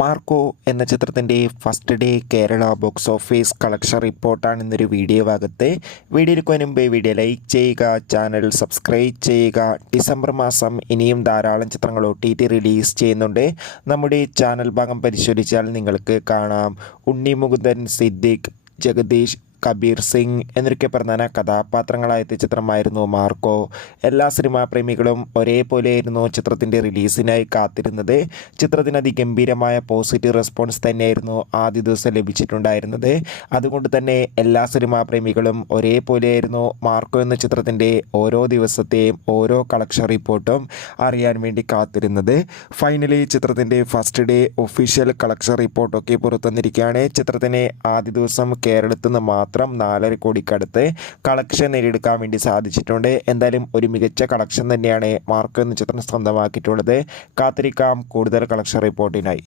Marco എന്ന ചിത്രത്തിൻ്റെ first day Kerala box office collection റിപ്പോർട്ടാണ് ഇന്നൊരു വീഡിയോ ഭാഗത്ത്. വീഡിയോയ്ക്ക് മുൻപ് വീഡിയോ ലൈക്ക് ചെയ്യുക, ചാനൽ സബ്സ്ക്രൈബ് ചെയ്യുക. ഡിസംബർ മാസം ഇനിയും ധാരാളം ചിത്രങ്ങൾ OTT റിലീസ് ചെയ്യുന്നുണ്ട്. നമ്മുടെ ചാനൽ ഭാഗം പരിശോധിച്ചാൽ നിങ്ങൾക്ക് കാണാം. ഉണ്ണി മുകുന്ദൻ, സിദ്ദിഖ്, ജഗദീഷ്, കബീർ സിംഗ് എന്നൊക്കെ പ്രധാന കഥാപാത്രങ്ങളായ ചിത്രമായിരുന്നു മാർക്കോ. എല്ലാ സിനിമാ പ്രേമികളും ഒരേപോലെയായിരുന്നു ചിത്രത്തിൻ്റെ റിലീസിനായി കാത്തിരുന്നത്. ചിത്രത്തിന് അതിഗംഭീരമായ പോസിറ്റീവ് റെസ്പോൺസ് തന്നെയായിരുന്നു ആദ്യ ദിവസം ലഭിച്ചിട്ടുണ്ടായിരുന്നത്. അതുകൊണ്ട് തന്നെ എല്ലാ സിനിമാ പ്രേമികളും ഒരേപോലെയായിരുന്നു മാർക്കോ എന്ന ചിത്രത്തിൻ്റെ ഓരോ ദിവസത്തെയും ഓരോ കളക്ഷൻ റിപ്പോർട്ടും അറിയാൻ വേണ്ടി കാത്തിരുന്നത്. ഫൈനലി ചിത്രത്തിൻ്റെ ഫസ്റ്റ് ഡേ ഒഫീഷ്യൽ കളക്ഷൻ റിപ്പോർട്ടൊക്കെ പുറത്തുവന്നിരിക്കുകയാണ്. ചിത്രത്തിന് ആദ്യ ദിവസം കേരളത്തിൽ നിന്ന് മാത്രം 4.5 കോടിക്കടുത്ത് കളക്ഷൻ നേടിയെടുക്കാൻ വേണ്ടി സാധിച്ചിട്ടുണ്ട്. എന്തായാലും ഒരു മികച്ച കളക്ഷൻ തന്നെയാണ് മാർക്കോ എന്ന ചിത്രം സ്വന്തമാക്കിയിട്ടുള്ളത്. കാത്തിരിക്കാം കൂടുതൽ കളക്ഷൻ റിപ്പോർട്ടിനായി.